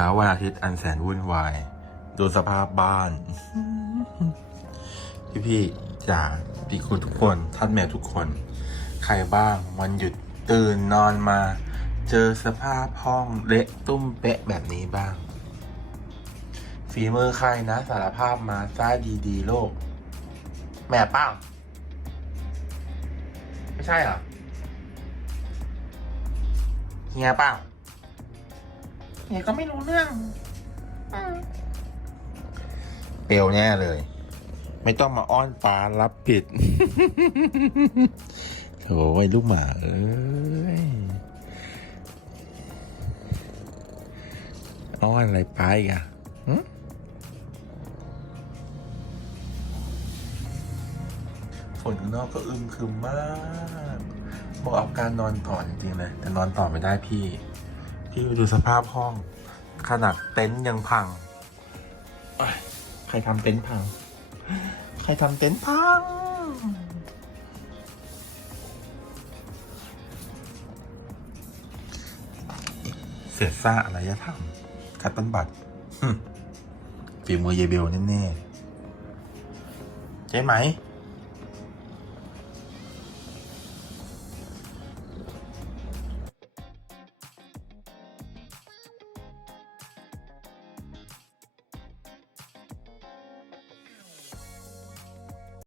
ช้าวันอาทิตย์อันแสนวุ่นวาย ดูสภาพบ้าน พี่พี่ๆจ๋าพี่คุณทุกคนท่านแม่ทุกคน ใครบ้างวันหยุดตื่นนอนมา เจอสภาพห้องเละตุ้มเป๊ะแบบนี้บ้าง ฝีมือใครนะ สารภาพมาซ่าดีๆ โลก แม่ป้าไม่ใช่เหรอเฮียปล่า เฮียก็ไม่รู้เรื่องอืมเปลวแน่เลย ไม่ต้องมาอ้อนปลารับผิด โถ่ไอ้ลูกหมาเอ้ย อ้อนอะไรไปอีกอะหึฝนข้างนอกก็อึมครึมมาก บอกเอาการนอนต่อจริงๆเลยแต่นอนต่อไม่ได้พี่ พี่ดูสภาพห้อง ขนาดเต็นท์ยังพังเอ้ยใครทำเต็นท์พัง ใครทำเต็นท์พังเศษซากอารยธรรมคัตตันบัตรหึฝีมือเยเบลแน่ๆใช่ไหม